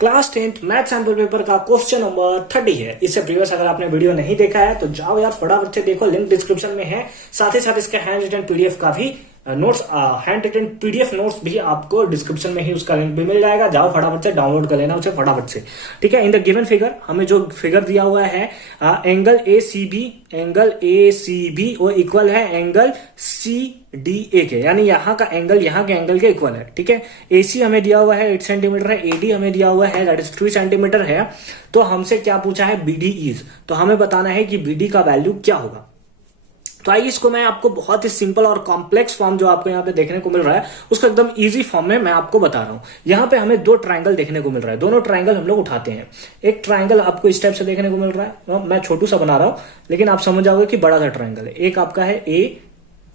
Class 10th math sample paper का question number 30 है। इससे प्रीवियस अगर आपने वीडियो नहीं देखा है तो जाओ यार फटाफट से देखो, लिंक डिस्क्रिप्शन में है। साथ ही साथ इसका हैंड रिटन पीडीएफ का भी notes, hand written PDF notes भी आपको डिस्क्रिप्शन में ही उसका लिंक भी मिल जाएगा। जाओ फटाफट से डाउनलोड कर लेना उसे फटाफट से, ठीक है। इन द गिवन फिगर हमें जो फिगर दिया हुआ है एंगल ए सी बी वो इक्वल है एंगल सी डी ए के, यानी यहाँ का एंगल यहाँ के एंगल के इक्वल है, ठीक है। एसी हमें दिया हुआ है 8 सेंटीमीटर है, एडी हमें दिया हुआ है दैट इज 3 सेंटीमीटर है। तो हमसे क्या पूछा है, बीडी इज, तो हमें बताना है कि बीडी का वैल्यू क्या होगा। तो आइए इसको मैं आपको बहुत ही सिंपल और कॉम्प्लेक्स फॉर्म जो आपको यहाँ पे देखने को मिल रहा है उसको एकदम इजी फॉर्म में मैं आपको बता रहा हूं। यहाँ पे हमें दो ट्रायंगल देखने को मिल रहा है, दोनों ट्रायंगल हम लोग उठाते हैं। एक ट्रायंगल आपको इस टाइप से देखने को मिल रहा है, मैं छोटू सा बना रहा हूं लेकिन आप समझ जाओगे कि बड़ा सा ट्रायंगल है। एक आपका है ए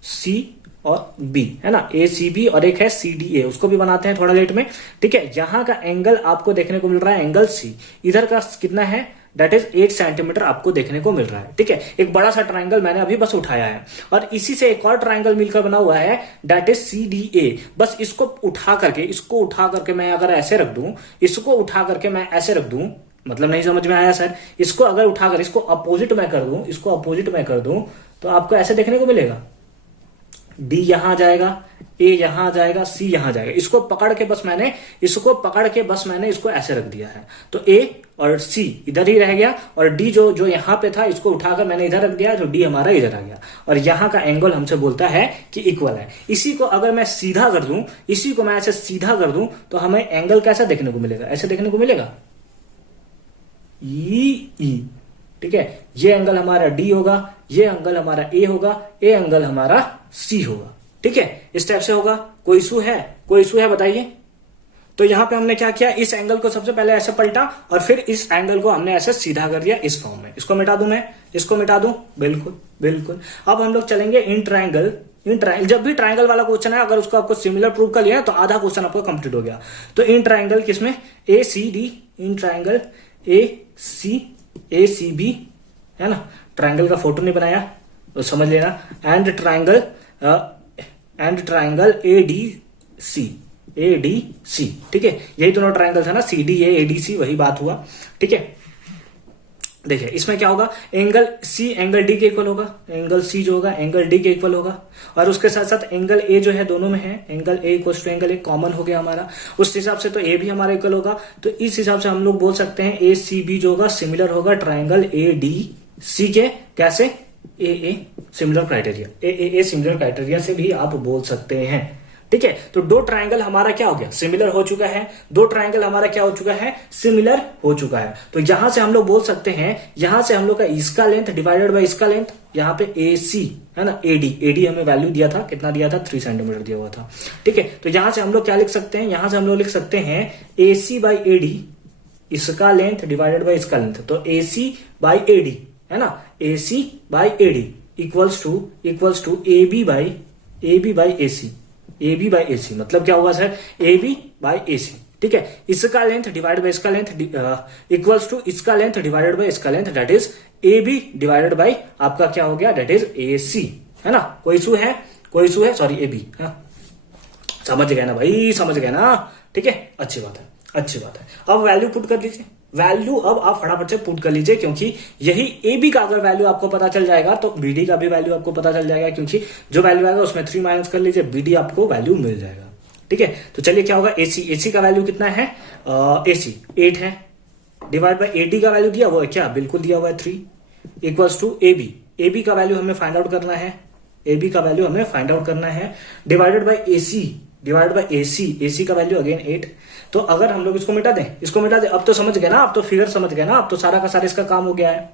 सी और बी, है ना, ए सी बी, और एक है सी डी ए, उसको भी बनाते हैं थोड़ा लेट में, ठीक है। यहाँ का एंगल आपको देखने को मिल रहा है एंगल सी, इधर का कितना है दैट इज 8 सेंटीमीटर आपको देखने को मिल रहा है, ठीक है। एक बड़ा सा ट्रायंगल मैंने अभी बस उठाया है और इसी से एक और ट्रायंगल मिलकर बना हुआ है that is C D A. बस इसको उठा करके मैं अगर ऐसे रख दूं, इसको उठा करके मैं ऐसे रख दूं, मतलब नहीं समझ में आया सर। इसको अगर उठाकर इसको अपोजिट में कर दूं तो आपको ऐसे देखने को मिलेगा, डी यहां आ जाएगा, ए यहां आ जाएगा, सी यहां आ जाएगा। इसको पकड़ के बस मैंने इसको ऐसे रख दिया है, तो ए और सी इधर ही रह गया और डी जो यहां पे था इसको उठाकर मैंने इधर रख दिया, तो डी हमारा इधर आ गया और यहां का एंगल हमसे बोलता है कि इक्वल है। इसी को अगर मैं सीधा कर दूं, ऐसे सीधा कर दूं तो हमें एंगल कैसा देखने को मिलेगा, ऐसे देखने को मिलेगा ई, ठीक है। ये एंगल हमारा डी होगा, ये एंगल हमारा ए होगा, ये एंगल हमारा सी होगा, ठीक है। इस टाइप से होगा। कोई इशू है बताइए। तो यहां पे हमने क्या किया, इस एंगल को सबसे पहले ऐसे पलटा और फिर इस एंगल को हमने ऐसे सीधा कर दिया इस फॉर्म में। इसको मिटा दूं, बिल्कुल। अब हम लोग चलेंगे इन ट्रायंगल। जब भी ट्रायंगल वाला क्वेश्चन है अगर उसको आपको सिमिलर प्रूव कर लिया तो आधा क्वेश्चन आपका कंप्लीट हो गया। तो इन ट्रायंगल किसमें, A C D, in triangle A C B, है ना। ट्रायंगल का फोटो नहीं बनाया तो समझ लेना। And triangle A D C, ठीक है। यही दोनों ट्रायंगल था ना, सी डी ए डी सी, वही बात हुआ, ठीक है। देखिए इसमें क्या होगा, एंगल सी एंगल डी के इक्वल होगा, एंगल सी जो होगा एंगल डी के इक्वल होगा, और उसके साथ साथ एंगल ए जो है दोनों में है, angle A equal to angle A common हो गया हमारा, उस हिसाब से तो ए भी हमारा इक्वल होगा। तो इस हिसाब से हम लोग बोल सकते हैं ए सी बी जो होगा सिमिलर होगा ट्रायंगल ए डी सी के। कैसे, ए सिमिलर क्राइटेरिया से भी आप बोल सकते हैं, ठीक है। तो दो ट्रायंगल हमारा क्या हो गया, सिमिलर हो चुका है। तो यहां से हम लोग बोल सकते हैं, यहां से हम लोग का इसका लेंथ डिवाइडेड बाय इसका लेंथ, यहाँ पे ए सी है ना, एडी हमें वैल्यू दिया था, कितना दिया था, 3 सेंटीमीटर दिया हुआ था, ठीक है। तो यहां से हम लोग क्या लिख सकते हैं, यहां से हम लोग लिख सकते हैं ए सी बाई एडी, इसका लेंथ डिवाइडेड बाय इसका लेंथ, तो ए सी बाई एडी, है ना, A C by AD equals to A B by A C, मतलब क्या हुआ sir, A B by A C, ठीक है। इसका लेंथ डिवाइड बाय इसका लेंथ इक्वल्स टू इसका लेंथ डिवाइडेड बाय इसका length, that is A B divided by आपका क्या हो गया, दैट इज ए सी, है ना। कोई इशू है, सॉरी ए बी, समझ गए ना भाई, समझ गए ना, ठीक है। अच्छी बात है। अब वैल्यू पुट कर लीजिए, अब आप फटाफट से पुट कर लीजिए, क्योंकि यही ए बी का अगर वैल्यू आपको पता चल जाएगा तो बीडी का भी वैल्यू आपको पता चल जाएगा, क्योंकि जो वैल्यू आएगा उसमें 3 माइनस कर लीजिए, बीडी आपको वैल्यू मिल जाएगा, ठीक है। तो चलिए क्या होगा, एसी का वैल्यू कितना है, एसी 8 है, डिवाइड बाय एडी का वैल्यू दिया हुआ है क्या, बिल्कुल दिया हुआ है 3, इक्वल्स टू ए बी का वैल्यू हमें फाइंड आउट करना है, डिवाइडेड बाय एसी का वैल्यू अगेन 8। तो अगर हम लोग इसको मिटा दें, अब तो समझ गए ना, अब तो फिगर समझ गए ना, अब तो सारा का सारा इसका काम हो गया है,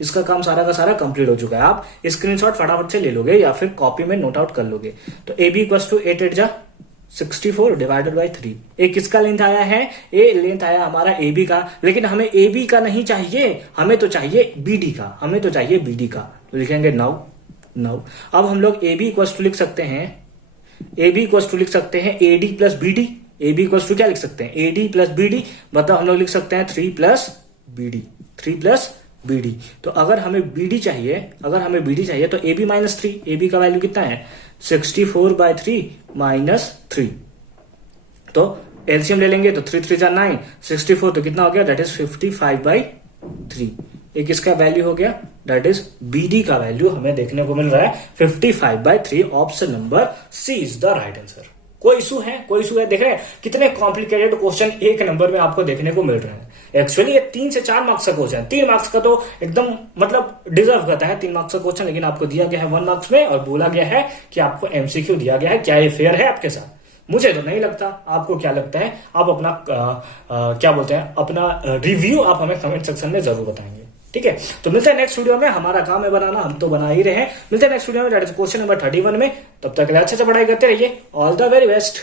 इसका काम सारा का सारा कंप्लीट हो चुका है। आप स्क्रीनशॉट फटाफट से ले लोगे या फिर कॉपी में नोट आउट कर लोगे। तो ए बी इक्वल टू 8 जा 64 डिवाइडेड बाई 3। एक किसका लेंथ आया है, ए लेंथ आया हमारा ए बी का, लेकिन हमें ए बी का नहीं चाहिए, हमें तो चाहिए बीडी का, तो लिखेंगे नाउ। अब हम लोग ए बी इक्वल टू लिख सकते हैं A D plus B D, A B equal to क्या लिख सकते हैं, A D plus B D, मतलब हम लोग लिख सकते हैं 3 प्लस बी डी। तो अगर हमें बीडी चाहिए तो A B minus 3, A B का वैल्यू कितना है 64/3 -3, तो एलसीएम ले लेंगे तो 3 3 9, 64 तो कितना हो गया, दैट इज 55/3। एक इसका वैल्यू हो गया, दैट इज BD का वैल्यू हमें देखने को मिल रहा है 55/3। Option number C is the right answer. कोई इशू है, कोई इशू है? देख रहे हैं कितने कॉम्प्लिकेटेड क्वेश्चन एक नंबर में आपको देखने को मिल रहे हैं। एक्चुअली ये 3 से 4 मार्क्स का क्वेश्चन है। 3 मार्क्स का तो एकदम मतलब डिजर्व करता है 3 मार्क्स का क्वेश्चन, लेकिन आपको दिया गया है 1 मार्क्स में और बोला गया है कि आपको एमसीक्यू दिया गया है। क्या ये फेयर है आपके साथ? मुझे तो नहीं लगता। आपको क्या लगता है? आप अपना क्या बोलते हैं, अपना रिव्यू आप हमें कमेंट सेक्शन में जरूर बताएंगे। ठीक है, तो मिलते हैं नेक्स्ट वीडियो में। हमारा काम है बनाना, हम तो बना ही रहे हैं। मिलते हैं नेक्स्ट वीडियो में, दैट इज क्वेश्चन नंबर 31 में। तब तक अच्छे से पढ़ाई करते रहिए। All the very best.